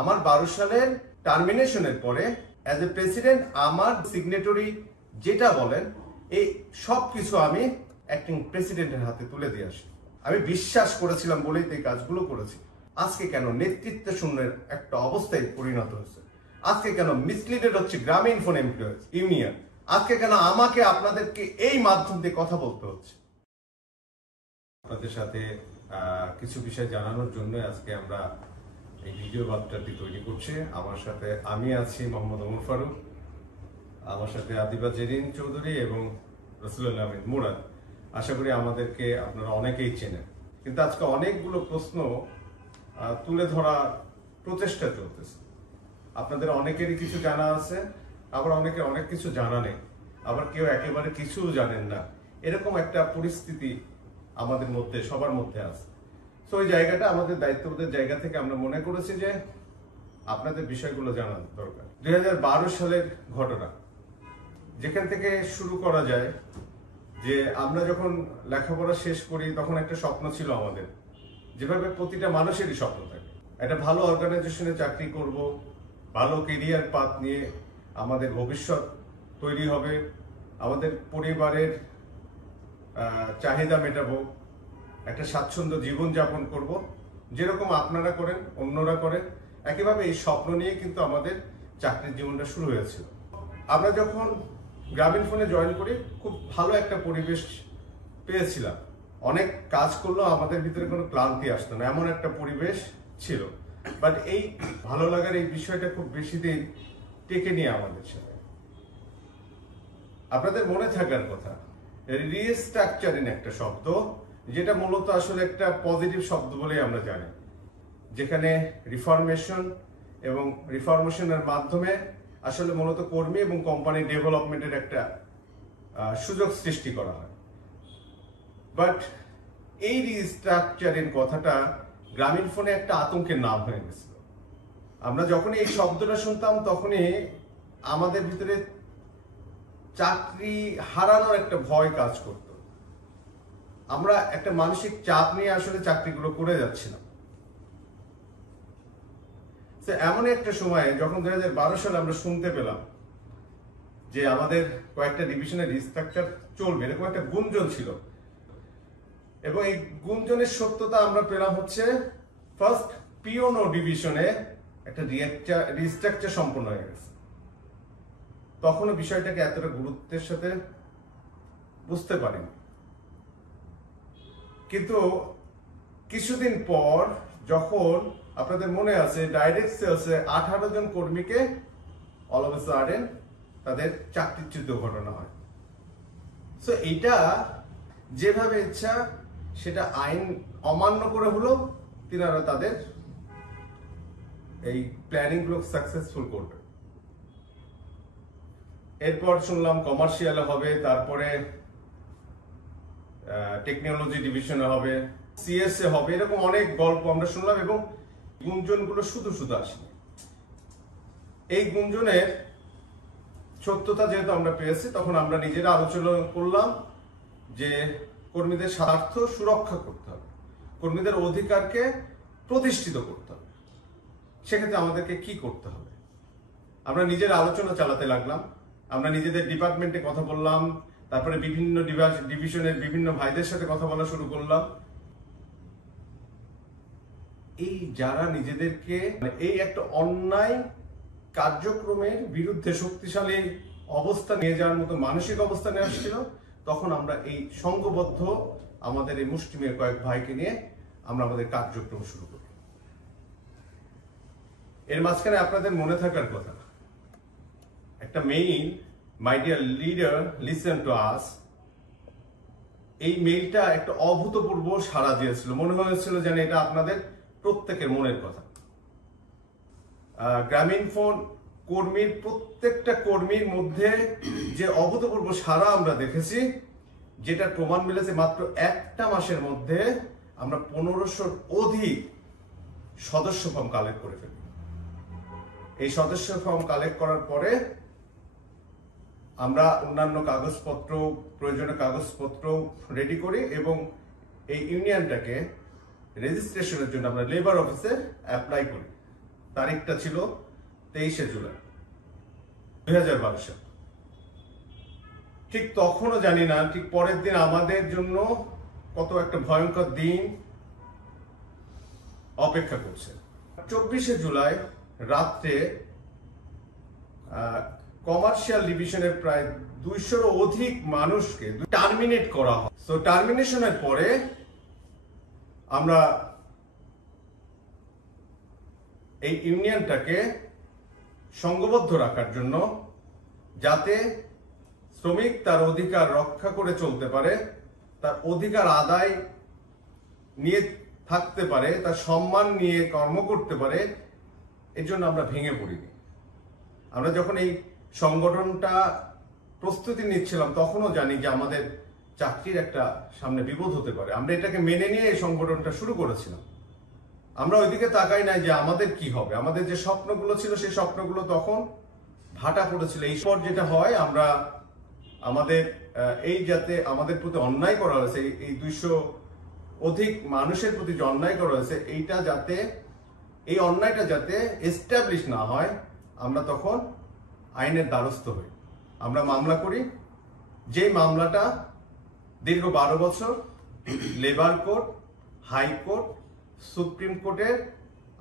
আমার 12 সালের টার্মিনেশনের পরে অ্যাজ এ প্রেসিডেন্ট আমার সিগনেটরি যেটা বলেন এই সব কিছু আমি অ্যাক্টিং প্রেসিডেন্টের হাতে তুলে দিয়ে আসি। আমি বিশ্বাস করেছিলাম বলেই তো এই কাজগুলো করেছি। আজকে কেন নেতৃত্ব শূন্যের একটা অবস্থায় পরিণত হয়েছে? আজকে কেন মিসলিডেড হচ্ছে গ্রামীণফোন এমপ্লয়িজ ইউনিয়ন? আজকে কেন আমাকে আপনাদেরকে এই মাধ্যম দিয়ে কথা বলতে হচ্ছে? আপনাদের সাথে কিছু বিষয় জানানোর জন্য আজকে আমরা এই ভিডিও বার্তাটি তৈরি করছি। আমার সাথে আমি আছি মোহাম্মদ ওমর ফারুক, আমার সাথে আদিবা জেরিন চৌধুরী এবং রসুলুল্লাহ আহমেদ মুরাদ। আশা করি আমাদেরকে আপনারা অনেকেই চেনেন, কিন্তু আজকে অনেকগুলো প্রশ্ন তুলে ধরা প্রচেষ্টা চলতেছে। আপনাদের অনেকেরই কিছু জানা আছে, আবার অনেকের অনেক কিছু জানা নেই, আবার কেউ একেবারে কিছু জানেন না। এরকম একটা পরিস্থিতি আমাদের মধ্যে সবার মধ্যে আছে। তো ওই জায়গাটা আমাদের দায়িত্ববোধের জায়গা থেকে আমরা মনে করেছি যে আপনাদের বিষয়গুলো জানা দরকার। 2012 সালের ঘটনা যেখান থেকে শুরু করা যায়, যে আমরা যখন লেখাপড়া শেষ করি তখন একটা স্বপ্ন ছিল আমাদের, যেভাবে প্রতিটা মানুষেরই স্বপ্ন থাকে একটা ভালো অর্গানাইজেশনে চাকরি করব, ভালো কেরিয়ার পাথ নিয়ে আমাদের ভবিষ্যৎ তৈরি হবে, আমাদের পরিবারের চাহিদা মেটাবো, একটা স্বাচ্ছন্দ্য জীবন যাপন করব, যেরকম আপনারা করেন অন্যরা করেন। একইভাবে এই স্বপ্ন নিয়ে কিন্তু আমাদের চাকরির জীবনটা শুরু হয়েছিল। আমরা যখন গ্রামীণফোনে জয়েন করি খুব ভালো একটা পরিবেশ পেয়েছিলাম, অনেক কাজ করলেও আমাদের ভিতরে কোনো ক্লান্তি আসতো না, এমন একটা পরিবেশ ছিল। বাট এই ভালো লাগার এই বিষয়টা খুব বেশি দিন টেকে নিয়ে আমাদের সাথে। আপনাদের মনে থাকার কথা, রিস্ট্রাকচারিং একটা শব্দ, যেটা মূলত আসলে একটা পজিটিভ শব্দ বলেই আমরা জানি, যেখানে রিফরমেশন এবং রিফরমেশনের মাধ্যমে আসলে মূলত কর্মী এবং কোম্পানি ডেভেলপমেন্টের একটা সুযোগ সৃষ্টি করা হয়। বাট এই রিস্ট্রাকচারিং কথাটা গ্রামীণফোনে একটা আতঙ্কের নাম হয়ে গেছিল। আমরা যখনই এই শব্দটা শুনতাম তখনই আমাদের ভিতরে চাকরি হারানোর একটা ভয় কাজ করত। আমরা একটা মানসিক চাপ নিয়ে আসলে চাকরিগুলো করে যাচ্ছিলাম। এমন একটা সময়ে যখন 2012 সালে আমরা শুনতে পেলাম যে আমাদের কয়েকটা ডিভিশনের রিস্ট্রাকচার চলবে, এরকম একটা গুঞ্জন ছিল, এবং এই গুঞ্জনের সত্যতা আমরা পেলাম হচ্ছে ফার্স্ট পিওনো ডিভিশনে একটা রিস্ট্রাকচার সম্পন্ন হয়ে গেছে। তখনও বিষয়টাকে এতটা গুরুত্বের সাথে বুঝতে পারিনি, কিন্তু কিছুদিন পর যখন আপনাদের মনে আছে ডাইরেক্ট সেলসে 18 জন কর্মীকে অল অফ এ সাডেন তাদের চাকরিচ্যুত দুর্ঘটনা হয়। সো এইটা যেভাবে ইচ্ছা সেটা আইন অমান্য করে হলো তিনারা তাদের এই প্ল্যানিং গুলো সাকসেসফুল করবে। এরপর শুনলাম কমার্শিয়ালে হবে, তারপরে টেকনোলজি ডিভিশনে হবে, সিএসএ হবে, এরকম অনেক গল্প আমরা শুনলাম, এবং গুঞ্জনগুলো শুধু শুধু আসেনি। এই গুঞ্জনের সত্যতা যেহেতু আমরা পেয়েছি, তখন আমরা নিজেরা আলোচনা করলাম যে কর্মীদের স্বার্থ সুরক্ষা করতে হবে, কর্মীদের অধিকারকে প্রতিষ্ঠিত করতে হবে। সেক্ষেত্রে আমাদেরকে কি করতে হবে? আমরা নিজের আলোচনা চালাতে লাগলাম, আমরা নিজেদের ডিপার্টমেন্টে কথা বললাম, তারপরে বিভিন্ন ডিভিশনের বিভিন্ন ভাইদের সাথে কথা বলা শুরু করলাম। এই যারা নিজেদেরকে এই একটা অন্যায় কার্যক্রমের বিরুদ্ধে শক্তিশালী অবস্থা নিয়ে যাওয়ার মতো মানসিক অবস্থা নিয়ে আসছিল, তখন আমরা এই সংঘবদ্ধ আমাদের এই মুষ্টিমেয় কয়েক ভাইকে নিয়ে আমরা আমাদের কার্যক্রম শুরু করি। এর মাঝখানে আপনাদের মনে থাকার কথা, একটা mail, my dear leader listen to us, এই মেইলটা একটা অভূতপূর্ব সাড়া দিয়েছিল। মনে হয়েছিল যেন এটা আপনাদের প্রত্যেকের মনের কথা। গ্রামীণফোন কর্মীর প্রত্যেকটা কর্মীর মধ্যে যে অভূতপূর্ব সাড়া আমরা দেখেছি, যেটা প্রমাণ মিলেছে মাত্র একটা মাসের মধ্যে আমরা 1500-র অধিক সদস্য ফর্ম কালেক্ট করে ফেলি। এই সদস্য ফর্ম কালেক্ট করার পরে আমরা অন্যান্য কাগজপত্র, প্রয়োজনীয় কাগজপত্র রেডি করি এবং এই ইউনিয়নটাকে রেজিস্ট্রেশনের জন্য আমরা লেবার অফিসে অ্যাপ্লাই করি। তারিখটা ছিল 23শে জুলাই 2012 সাল। ঠিক তখনও জানি না ঠিক পরের দিন আমাদের জন্য কত একটা ভয়ঙ্কর দিন অপেক্ষা করছে। 24শে জুলাই রাত্রে কমার্শিয়াল ডিভিশনের প্রায় 200-র অধিক মানুষকে টার্মিনেট করা হয়। সো টার্মিনেশনের পরে আমরা এই ইউনিয়নটাকে সংঘবদ্ধ রাখার জন্য, যাতে শ্রমিক তার অধিকার রক্ষা করে চলতে পারে, তার অধিকার আদায় নিয়ে থাকতে পারে, তার সম্মান নিয়ে কর্ম করতে পারে, এর জন্য আমরা ভেঙে পড়িনি। আমরা যখন এই সংগঠনটা প্রস্তুতি নিচ্ছিলাম তখনও জানি যে আমাদের চাকরির একটা সামনে বিপদ হতে পারে। আমরা এটাকে মেনে নিয়ে এই সংগঠনটা শুরু করেছিলাম। আমরা ওইদিকে তাকাই নাই যে আমাদের কি হবে। আমাদের যে স্বপ্নগুলো ছিল সেই স্বপ্নগুলো তখন ভাটা পড়েছিল। এই পর যেটা হয়, আমরা আমাদের এই যাতে আমাদের প্রতি অন্যায় করা হয়েছে, এই 200 অধিক মানুষের প্রতি যে অন্যায় করা হয়েছে, এইটা যাতে, এই অন্যায়টা যাতে এস্টাবলিশ না হয়, আমরা তখন আইনের দ্বারস্থ হই। আমরা মামলা করি, যে মামলাটা দীর্ঘ 12 বছর লেবার কোর্ট, হাইকোর্ট, সুপ্রিম কোর্টের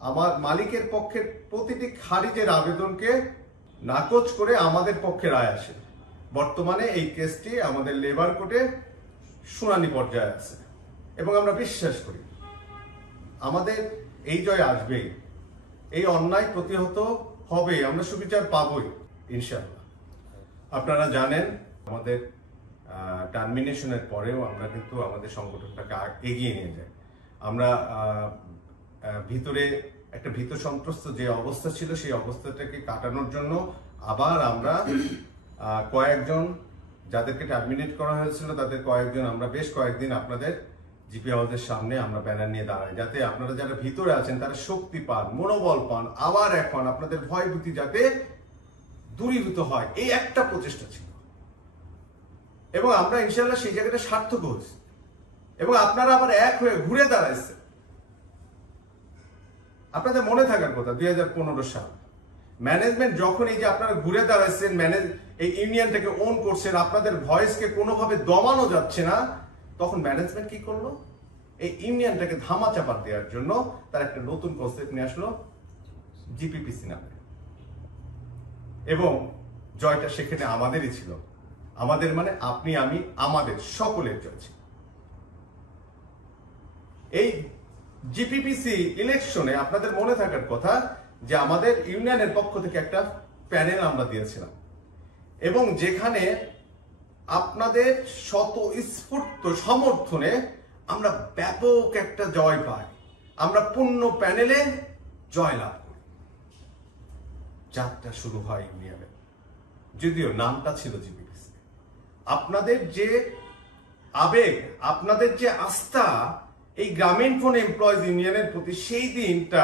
আমার মালিকের পক্ষের প্রতিটি খারিজের আবেদনকে নাকচ করে আমাদের পক্ষে রায় আসে। বর্তমানে এই কেসটি আমাদের লেবার কোর্টে শুনানি পর্যায়ে আছে এবং আমরা বিশ্বাস করি আমাদের এই জয় আসবেই, এই অন্যায় প্রতিহত হবে, আমরা সুবিচার পাবই ইনশাআল্লাহ। আপনারা জানেন আমাদের টার্মিনেশনের পরেও আমরা কিন্তু আমাদের সংগঠনটাকে এগিয়ে নিয়ে যাই। আমরা ভিতরে একটা ভীত সন্ত্রস্ত যে অবস্থা ছিল সেই অবস্থাটাকে কাটানোর জন্য আবার আমরা কয়েকজন যাদেরকে টার্মিনেট করা হয়েছিল তাদের কয়েকজন আমরা বেশ কয়েকদিন আপনাদের জিপি হাউসের সামনে আমরা ব্যানার নিয়ে দাঁড়াই, যাতে আপনারা যারা ভিতরে আছেন তারা শক্তি পান, মনোবল পান, আবার এখন আপনাদের ভয় ভীতি যাতে দূরীভূত হয়, এই একটা প্রচেষ্টা ছিল। এবং আমরা ইনশাআল্লাহ সেই জায়গাটা সার্থক হয়েছি এবং আপনারা আবার এক হয়ে ঘুরে দাঁড়াইছে। আপনাদের মনে থাকার কথা 2015 সাল ম্যানেজমেন্ট যখন এই যে আপনারা ঘুরে দাঁড়াইছেন, এই ইউনিয়নটাকে ওন করছেন, আপনাদের ভয়েসকে কোনোভাবে দমানো যাচ্ছে না, তখন ম্যানেজমেন্ট কি করলো? এই ইউনিয়নটাকে ধামাচাপা দেওয়ার জন্য তার একটা নতুন কনসেপ্ট নিয়ে আসলো, জিপিপিসি নামে। এবং জয়টা সেখানে আমাদেরই ছিল। আমাদের মানে আপনি, আমি, আমাদের সকলের জয় ছিল। এই জিপিপিসি ইলেকশনে আপনাদের মনে থাকার কথা যে আমাদের ইউনিয়নের পক্ষ থেকে একটা প্যানেল আমরা দিয়েছিলাম এবং যেখানে আপনাদের স্বতঃস্ফূর্ত সমর্থনে আমরা ব্যাপক একটা জয় পাই। আমরা পূর্ণ প্যানেলে জয়লাভ করি। যাত্রা শুরু হয় ইউনিয়নের, যদিও নামটা ছিল জিপিপিসি। আপনাদের যে আবেগ, আপনাদের যে আস্থা এই গ্রামীণ ফোন এমপ্লয়িজ ইউনিয়নের প্রতি, সেই দিনটা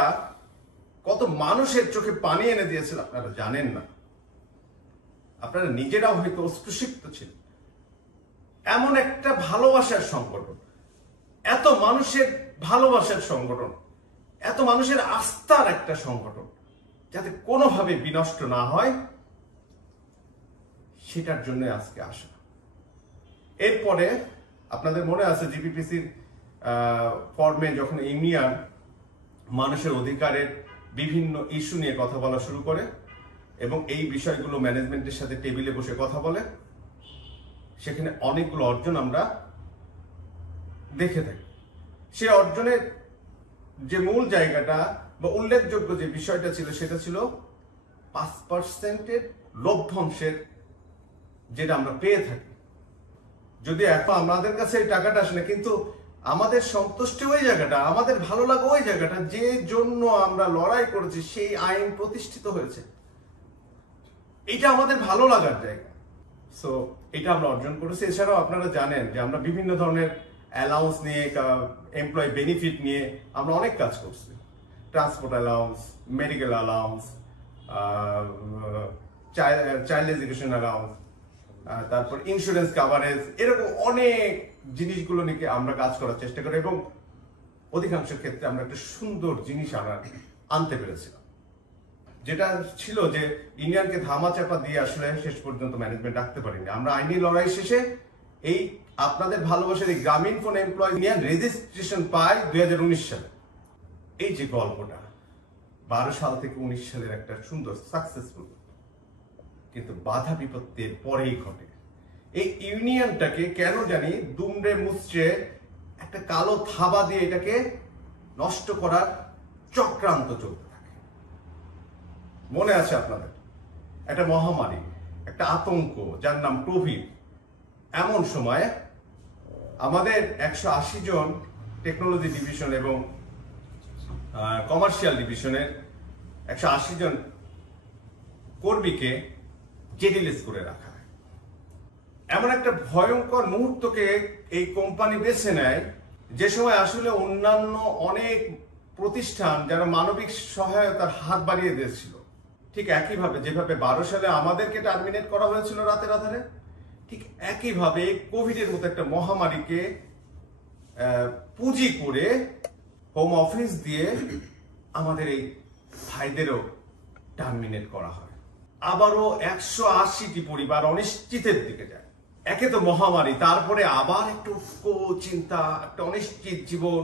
কত মানুষের চোখে পানি এনে দিয়েছিল আপনারা জানেন না। আপনারা নিজেরাও হয়তো অস্পৃশ্য ছিলেন। এমন একটা ভালোবাসার সংগঠন, এত মানুষের ভালোবাসার সংগঠন, এত মানুষের আস্থার একটা সংগঠন যাতে কোনোভাবে বিনষ্ট না হয়, সেটার জন্য আজকে আসা। এরপরে আপনাদের মনে আছে জিপিপিসির ফর্মে যখন ইউনিয়ন মানুষের অধিকারের বিভিন্ন ইস্যু নিয়ে কথা বলা শুরু করে এবং এই বিষয়গুলো ম্যানেজমেন্টের সাথে টেবিলে বসে কথা বলে, সেখানে অনেকগুলো অর্জন আমরা দেখে থাকি। সে অর্জনের যে মূল জায়গাটা বা উল্লেখযোগ্য যে বিষয়টা ছিল সেটা ছিল 5% লভ্যাংশের, যেটা আমরা পেয়ে থাকি। যদি এখন আমাদের কাছে এই টাকাটা আসে না, কিন্তু আমাদের সন্তুষ্টি ওই জায়গাটা, আমাদের ভালো লাগা ওই জায়গাটা, যে জন্য আমরা লড়াই করেছি সেই আইন প্রতিষ্ঠিত হয়েছে, এটা আমাদের ভালো লাগার জায়গা। সো এটা আমরা অর্জন করেছি। এছাড়াও আপনারা জানেন যে আমরা বিভিন্ন ধরনের অ্যালাউন্স নিয়ে, এমপ্লয়ি বেনিফিট নিয়ে আমরা অনেক কাজ করছি। Transport allowance, medical allowance, child education allowance, তারপর ইন্স্যুরেন্স কাভারেজ, এরকম অনেক জিনিসগুলো নিয়ে আমরা কাজ করার চেষ্টা করি এবং অধিকাংশ ক্ষেত্রে আমরা একটা সুন্দর জিনিস আনতে পেরেছিলাম। যেটা ছিল যে ইউনিয়নকে ধামাচাপা দিয়ে আসলে শেষ পর্যন্ত ম্যানেজমেন্ট রাখতে পারিনি। আমরা আইনি লড়াই শেষে এই আপনাদের ভালোবাসার এই গ্রামীণ ফোন এমপ্লয়ি ইউনিয়ন রেজিস্ট্রেশন পাই 2019 সালে। এই যে গল্পটা 12 সাল থেকে 19 সালের একটা সুন্দর সাকসেসফুল, কিন্তু বাধা বিপত্তির পরেই ঘটে। এই ইউনিয়নটাকে কেন জানি দুমড়ে মুচড়ে একটা কালো থাবা দিয়ে এটাকে নষ্ট করার চক্রান্ত চলতে থাকে। মনে আছে আপনাদের, একটা মহামারী, একটা আতঙ্ক যার নাম কোভিড, এমন সময় আমাদের 180 জন টেকনোলজি ডিভিশন এবং কমার্শিয়াল ডিভিশনের 180 জন কর্মীকে জেডিলেস করে রাখা হয়। এমন একটা ভয়ঙ্কর মুহূর্তকে এই কোম্পানি বেছে নেয়, যে সময় আসলে অন্যান্য অনেক প্রতিষ্ঠান যারা মানবিক সহায়তার হাত বাড়িয়ে দিয়েছিল, ঠিক একইভাবে যেভাবে 12 সালে আমাদেরকে টার্মিনেট করা হয়েছিল রাতে রাতে, ঠিক একইভাবে কোভিডের মতো একটা মহামারীকে পুঁজি করে হোম অফিস দিয়ে আমাদের এই ভাইদেরও টার্মিনেট করা হয়। আবারও 180টি পরিবার অনিশ্চিতের দিকে যায়। একে তো মহামারী, তারপরে আবার একটু চিন্তা, একটা অনিশ্চিত জীবন।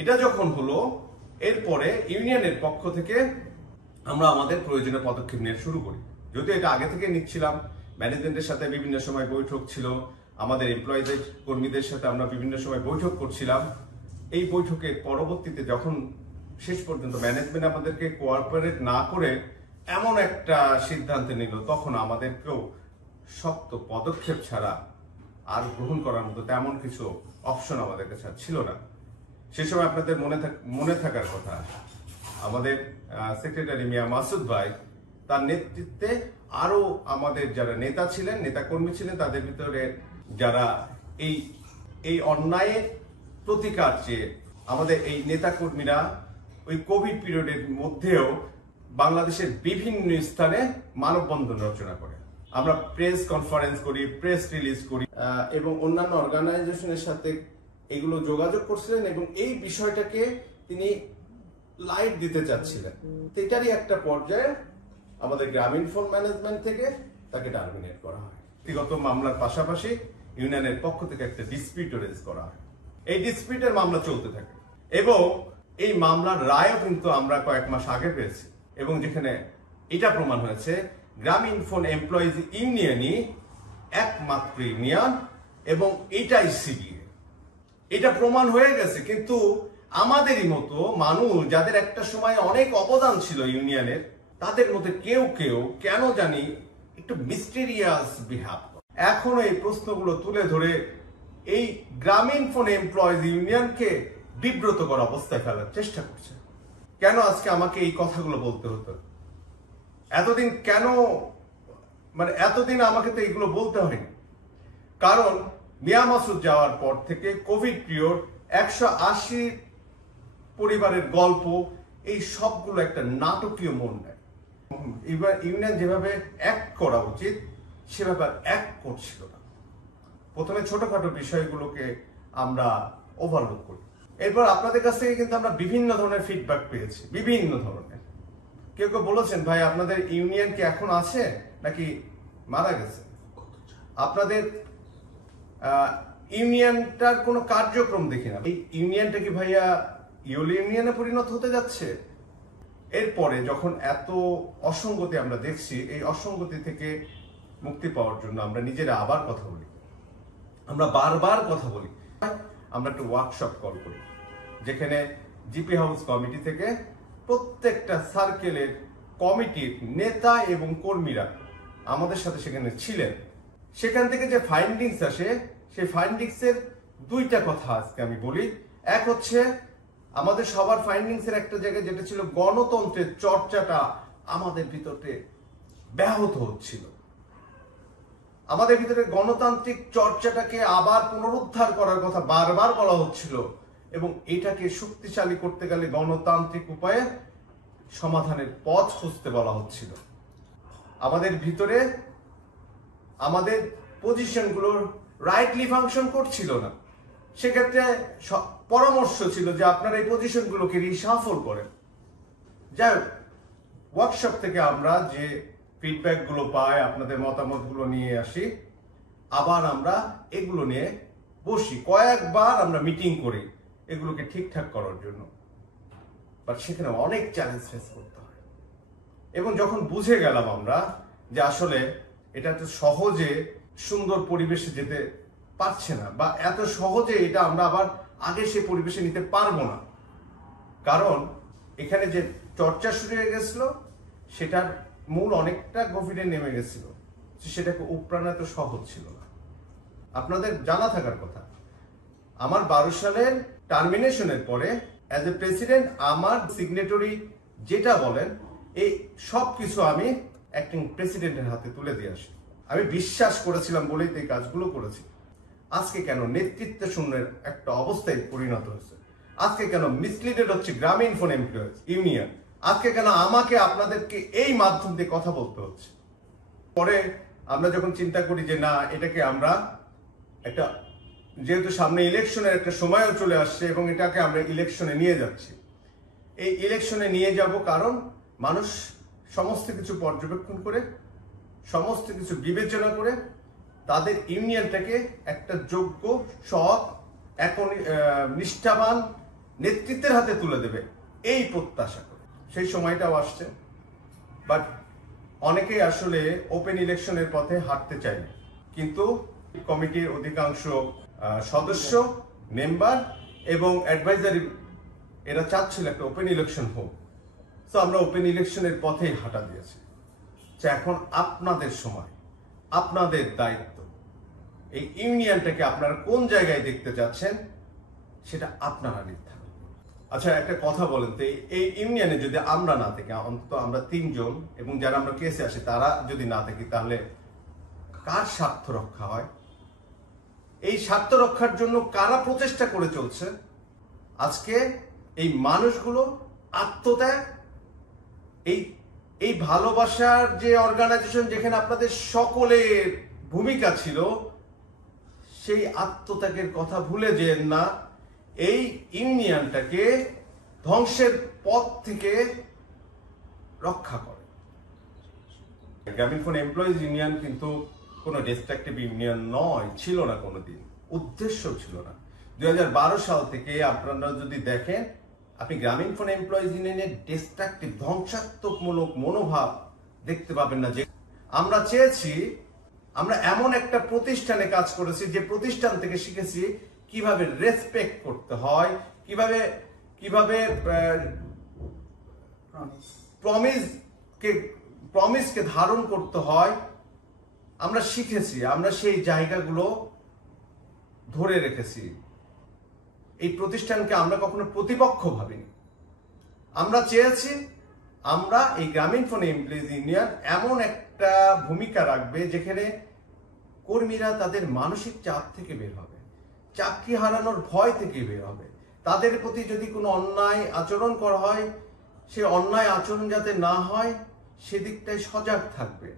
এটা যখন হলো, এরপরে ইউনিয়নের পক্ষ থেকে আমরা আমাদের প্রয়োজনীয় পদক্ষেপ নিয়ে শুরু করি। যদিও এটা আগে থেকে নিচ্ছিলাম, ম্যানেজমেন্টের সাথে বিভিন্ন সময় বৈঠক ছিল, আমাদের এমপ্লয়ীদের কর্মীদের সাথে আমরা বিভিন্ন সময় বৈঠক করছিলাম। এই বৈঠকের পরবর্তীতে যখন শেষ পর্যন্ত ম্যানেজমেন্ট আমাদেরকে কোঅপারেট না করে এমন একটা সিদ্ধান্ত নিল, তখন আমাদেরকেও শক্ত পদক্ষেপ ছাড়া আর গ্রহণ করার মতো তেমন কিছু অপশন আমাদের কাছে ছিল না। সে সময় আপনাদের মনে থাকার কথা, আমাদের সেক্রেটারি মিয়া মাসুদ ভাই, তার নেতৃত্বে আরো আমাদের যারা নেতা ছিলেন, নেতা কর্মী ছিলেন, তাদের ভিতরে যারা এই অন্যায়ের প্রতিকার চেয়ে আমাদের এই নেতা কর্মীরা ওই কোভিড পিরিয়ডের মধ্যেও বাংলাদেশের বিভিন্ন স্থানে মানববন্ধন রচনা করে। আমরা প্রেস কনফারেন্স করি, প্রেস রিলিজ করি এবং অন্যান্য অর্গানাইজেশনের সাথে এগুলো যোগাযোগ করছিলেন এবং এই বিষয়টাকে তিনি লাইট দিতে চাচ্ছিলেন। এটারই একটা পর্যায়ে আমাদের গ্রামীণ ফোন ম্যানেজমেন্ট থেকে তাকে টার্মিনেট করা হয়। ব্যক্তিগত মামলার পাশাপাশি ইউনিয়নের পক্ষ থেকে একটা ডিসপিউট রেজ করা হয়। এই ডিসপিউটের মামলা চলতে থাকে এবং এই মামলার রায়ও কিন্তু আমরা কয়েক মাস আগে পেয়েছি, এবং যেখানে এটা প্রমাণ হয়েছে গ্রামীণ ফোন এমপ্লয়িজ ইউনিয়নই একমাত্র ইউনিয়ন এবং এটাই সিবিএ। এটা প্রমাণ হয়ে গেছে। কিন্তু আমাদেরই মতো মানুষ যাদের একটা সময় অনেক অবদান ছিল ইউনিয়নের, তাদের মধ্যে কেউ কেউ কেন জানি একটু মিস্টেরিয়াস বিহেভ। এখনো এই প্রশ্নগুলো তুলে ধরে এই গ্রামীণ ফোন এমপ্লয়িজ ইউনিয়নকে বিব্রত করা অবস্থায় ফেলার চেষ্টা করছে। কেন আজকে আমাকে এই কথাগুলো বলতে হতো? এতদিন কেন, এতদিন আমাকে তো এগুলো বলতে হয়নি। কারণ মিয়া মাসুদ যাওয়ার পর থেকে কোভিড পিরিয়ড, 180 পরিবারের গল্প, এই সবগুলো একটা নাটকীয় মন নেয়। এবার ইউনিয়ন যেভাবে অ্যাক্ট করা উচিত সেভাবে অ্যাক্ট করছিল না। প্রথমে ছোটখাটো বিষয়গুলোকে আমরা ওভারলুক করি। এরপর আপনাদের কাছ থেকে কিন্তু আমরা বিভিন্ন ধরনের ফিডব্যাক পেয়েছি, বিভিন্ন ধরনের। কেউ কেউ বলেছেন, ভাই আপনাদের ইউনিয়ন কি এখন আছে নাকি মারা গেছে? আপনাদের ইউনিয়নটার কোনো কার্যক্রম দেখি না। এই ইউনিয়নটা কি ভাইয়া ইউলি ইউনিয়নে পরিণত হতে যাচ্ছে? এরপরে যখন এত অসঙ্গতি আমরা দেখছি, এই অসঙ্গতি থেকে মুক্তি পাওয়ার জন্য আমরা নিজেরা আবার কথা বলি, আমরা বারবার কথা বলি। আমরা একটা ওয়ার্কশপ কল করি, যেখানে জিপি হাউস কমিটি থেকে প্রত্যেকটা সার্কেলের কমিটির নেতা এবং কর্মীরা আমাদের সাথে সেখানে ছিলেন। সেখান থেকে যে ফাইন্ডিংস আসে, সেই ফাইন্ডিংসের দুইটা কথা আজকে আমি বলি। এক হচ্ছে আমাদের সবার ফাইন্ডিংস এর একটা জায়গায় যেটা ছিল, গণতন্ত্রের চর্চাটা আমাদের ভিতরে ব্যাহত হচ্ছিল। আমাদের ভিতরে গণতান্ত্রিক চর্চাটাকে আবার পুনরুদ্ধার করার কথা বারবার বলা হচ্ছিল, এবং এটাকে শক্তিশালী করতে গেলে গণতান্ত্রিক উপায়ে সমাধানের পথ খুঁজতে বলা হচ্ছিল। আমাদের ভিতরে আমাদের পজিশনগুলোর রাইটলি ফাংশন করছিল না। সেক্ষেত্রে পরামর্শ ছিল যে আপনারা এই পজিশনগুলোকে রিশাফল করেন। যাই হোক, ওয়ার্কশপ থেকে আমরা যে ফিডব্যাকগুলো পাই, আপনাদের মতামতগুলো নিয়ে আসি, আবার আমরা এগুলো নিয়ে বসি, কয়েকবার আমরা মিটিং করি এগুলোকে ঠিকঠাক করার জন্য। বাট সেখানে অনেক চ্যালেঞ্জ ফেস করতে হয়। এবং যখন বুঝে গেলাম আমরা যে আসলে এটা তো সহজে সুন্দর পরিবেশে যেতে পারছে না, বা এত সহজে এটা আমরা আবার আগে সেই পরিবেশে নিতে পারবো না, কারণ এখানে যে চর্চা শুরু হয়ে গেছিল সেটার মূল অনেকটা গভীরে নেমে গেছিল, সেটাকে উপড়ানো এত সহজ ছিল না। আপনাদের জানা থাকার কথা, আমার 12 সালের টার্মিনেশনের পরে অ্যাজ এ প্রেসিডেন্ট আমার সিগনেটরি যেটা বলেন এই সব কিছু আমি অ্যাক্টিং প্রেসিডেন্টের হাতে তুলে দিয়ে আসি। আমি বিশ্বাস করেছিলাম বলেই তো এই কাজগুলো করেছি। আজকে কেন নেতৃত্ব শূন্যের একটা অবস্থায় পরিণত হয়েছে? আজকে কেন মিসলিডেড হচ্ছে গ্রামীণফোন এমপ্লয়িজ ইউনিয়ন? আজকে কেন আমাকে আপনাদেরকে এই মাধ্যম দিয়ে কথা বলতে হচ্ছে? পরে আমরা যখন চিন্তা করি যে না, এটাকে আমরা একটা, যেহেতু সামনে ইলেকশনের একটা সময়ও চলে আসছে এবং এটাকে আমরা ইলেকশনে নিয়ে যাচ্ছি, এই ইলেকশনে নিয়ে যাব কারণ মানুষ সমস্ত কিছু পর্যবেক্ষণ করে, সমস্ত কিছু বিবেচনা করে তাদের ইউনিয়নটাকে একটা যোগ্য, সৎ, নিষ্ঠাবান নেতৃত্বের হাতে তুলে দেবে এই প্রত্যাশা করে। সেই সময়টাও আসছে, বাট অনেকেই আসলে ওপেন ইলেকশনের পথে হাঁটতে চায় না। কিন্তু কমিটির অধিকাংশ সদস্য, মেম্বার এবং অ্যাডভাইজারি এরা চাচ্ছিল একটা ওপেন ইলেকশন হোক। তো আমরা ওপেন ইলেকশনের পথেই হাঁটা দিয়েছি। এখন আপনাদের সময়, আপনাদের দায়িত্ব, এই ইউনিয়নটাকে আপনারা কোন জায়গায় দেখতে চাচ্ছেন সেটা আপনারা নির্ধারণ করুন। আচ্ছা, একটা কথা বলেন তো, এই ইউনিয়নে যদি আমরা না থাকি, অন্তত আমরা 3 জন এবং যারা আমরা কেসে আসি তারা যদি না থাকি, তাহলে কার স্বার্থ রক্ষা হয়? এই স্বার্থ রক্ষার জন্য কারা প্রচেষ্টা করে চলছে? আজকে এই মানুষগুলো আত্মত্যাগ, এই ভালোবাসার যে অর্গানাইজেশন যেখানে আপনাদের সকলের ভূমিকা ছিল, সেই আত্মত্যাগের কথা ভুলে যেন না। এই ইউনিয়নটাকে ধ্বংসের পথ থেকে রক্ষা করে। গ্রামীণফোন এমপ্লয়িজ ইউনিয়ন কিন্তু কোনো ডিস্ট্রাকটিভ ইউনিয়ন নয়, ছিল না কোনোদিন, উদ্দেশ্য ছিল না। 2012 সাল থেকে আপনারা যদি দেখেন, আপনি গ্রামীণফোন এমপ্লয়িজ ইউনিয়নের ডিস্ট্রাকটিভ, ধ্বংসাত্মকমূলক মনোভাব দেখতে পাবেন না। যে আমরা চেয়েছি, আমরা এমন একটা প্রতিষ্ঠানে কাজ করেছি যে প্রতিষ্ঠান থেকে শিখেছি কিভাবে রেসপেক্ট করতে হয়, কিভাবে প্রমিসকে ধারণ করতে হয়। আমরা শিখেছি, আমরা সেই জায়গাগুলো ধরে রেখেছি। এই প্রতিষ্ঠানকে আমরা কখনো প্রতিপক্ষ ভাবিনি। আমরা চেয়েছি আমরা এই গ্রামীণফোন এমপ্লয়িজ ইউনিয়ন এমন একটা ভূমিকা রাখবে যেখানে কর্মীরা তাদের মানসিক চাপ থেকে বের হবে, চাকরি হারানোর ভয় থেকে বের হবে। তাদের প্রতি যদি কোনো অন্যায় আচরণ করা হয়, সে অন্যায় আচরণ যাতে না হয় সেদিকটায় সজাগ থাকবে,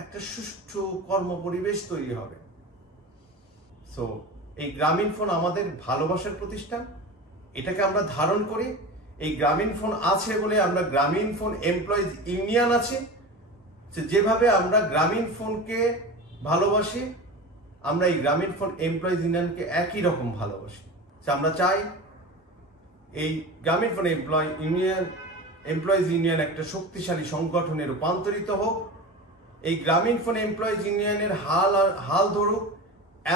একটা সুষ্ঠু কর্মপরিবেশ তৈরি হবে। সো এই গ্রামীণফোন আমাদের ভালোবাসার প্রতিষ্ঠান, এটাকে আমরা ধারণ করি। এই গ্রামীণফোন আছে বলে আমরা গ্রামীণফোন এমপ্লয়িজ ইউনিয়ন আছি। যেভাবে আমরা গ্রামীণফোনকে ভালোবাসি, আমরা এই গ্রামীণফোন এমপ্লয়িজ ইউনিয়নকে একই রকম ভালোবাসি। আমরা চাই এই গ্রামীণফোন এমপ্লয়িজ ইউনিয়ন একটা শক্তিশালী সংগঠনে রূপান্তরিত হোক। এই গ্রামীণফোন এমপ্লয়িজ ইউনিয়নের হাল ধরুক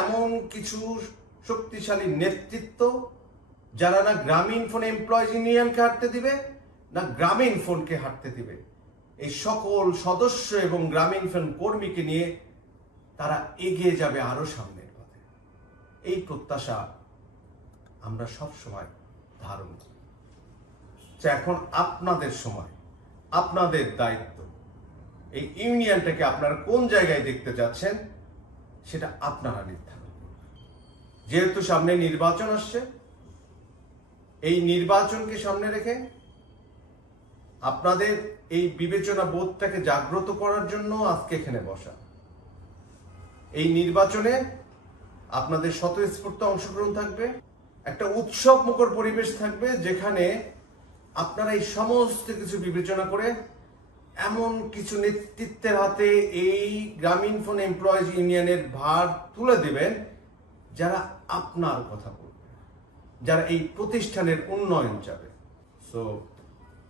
এমন কিছু শক্তিশালী নেতৃত্ব, যারা না গ্রামীণফোন এমপ্লয়িজ ইউনিয়নকে হাঁটতে দিবে, না গ্রামীণফোনকে হাঁটতে দিবে। এই সকল সদস্য এবং গ্রামীণফোন কর্মীকে নিয়ে তারা এগিয়ে যাবে আরো সামনের পথে। এই প্রত্যাশা আমরা সব সময় ধারণ করি। এখন আপনাদের সময়, আপনাদের দায়িত্ব, এই ইউনিয়নটাকে আপনারা কোন জায়গায় দেখতে চাচ্ছেন সেটা আপনারা নির্ধারণ করুন। যেহেতু সামনে নির্বাচন আসছে, এই নির্বাচনকে সামনে রেখে আপনাদের এই বিবেচনা বোধটাকে জাগ্রত করার জন্য আজকে এখানে বসা। এই নির্বাচনে আপনাদের স্বতঃস্ফূর্ত অংশগ্রহণ থাকবে, একটা উৎসব মুখর পরিবেশ থাকবে, যেখানে আপনারা এই সমস্ত কিছু বিবেচনা করে এমন কিছু নেতৃত্বের হাতে এই গ্রামীণফোন এমপ্লয়িজ ইউনিয়নের ভার তুলে দেবেন যারা আপনার কথা বলবে, যারা এই প্রতিষ্ঠানের উন্নয়ন চাবে। সো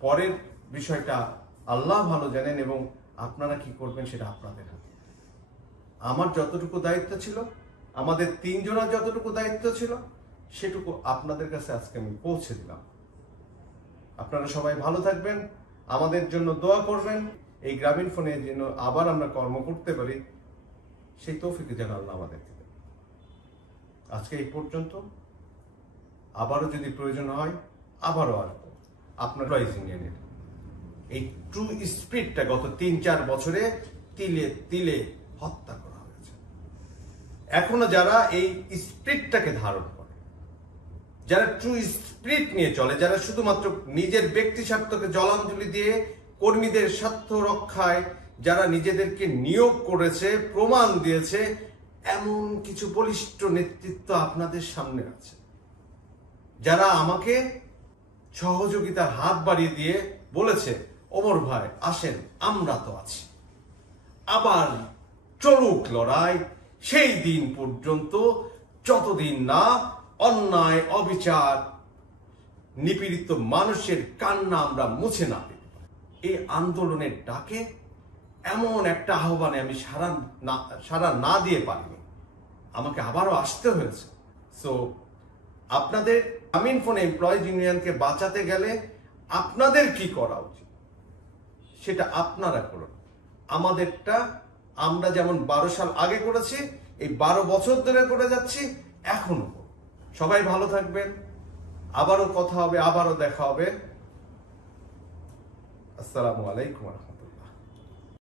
পরের বিষয়টা আল্লাহ ভালো জানেন এবং আপনারা কি করবেন সেটা আপনাদের হাতে। আমার যতটুকু দায়িত্ব ছিল, আমাদের তিনজনের যতটুকু দায়িত্ব ছিল, সেটুকু আপনাদের কাছে আজকে আমি পৌঁছে দিলাম। আপনারা সবাই ভালো থাকবেন, আমাদের জন্য দোয়া করবেন, এই গ্রামীণফোনে যেন আবার আমরা কর্ম করতে পারি সেই তৌফিক যেন আল্লাহ আমাদেরকে দেন। আজকে এই পর্যন্ত, আবারও যদি প্রয়োজন হয় আবারও আসবো। আপনার ইউনিয়নের এই ট্রু স্পিরিটটা গত 3-4 বছরে তিলে তিলে হত্যা করা হয়েছে। এখনো যারা এই স্পিরিটটাকে ধারণ করে, যারা ট্রু স্পিরিট নিয়ে চলে, যারা শুধুমাত্র নিজের ব্যক্তি স্বার্থকে জলাঞ্জলি দিয়ে কর্মীদের স্বার্থ রক্ষায় যারা নিজেদেরকে নিয়োগ করেছে, প্রমাণ দিয়েছে, এমন কিছু বলিষ্ঠ নেতৃত্ব আপনাদের সামনে আছে, যারা আমাকে সহযোগিতার হাত বাড়িয়ে দিয়ে বলেছে, ওমর ভাই আসেন, আমরা তো আছি, আবার চলুক লড়াই সেই দিন পর্যন্ত যতদিন না অন্যায়, অবিচার, নিপীড়িত মানুষের কান্না আমরা মুছে না দিতে পারি। এই আন্দোলনের ডাকে এমন একটা আহ্বানে আমি সাড়া না দিয়ে পারিনি, আমাকে আবারও আসতে হয়েছে। সো আপনাদের গ্রামীণফোন এমপ্লয়িজ ইউনিয়নকে বাঁচাতে গেলে আপনাদের কি করা উচিত সেটা আপনারা করুন। আমাদেরটা আমরা যেমন 12 সাল আগে করেছি, এই 12 বছর ধরে করে যাচ্ছি, এখনো। সবাই ভালো থাকবেন, আবারও কথা হবে, আবারও দেখা হবে। আসসালামু আলাইকুম।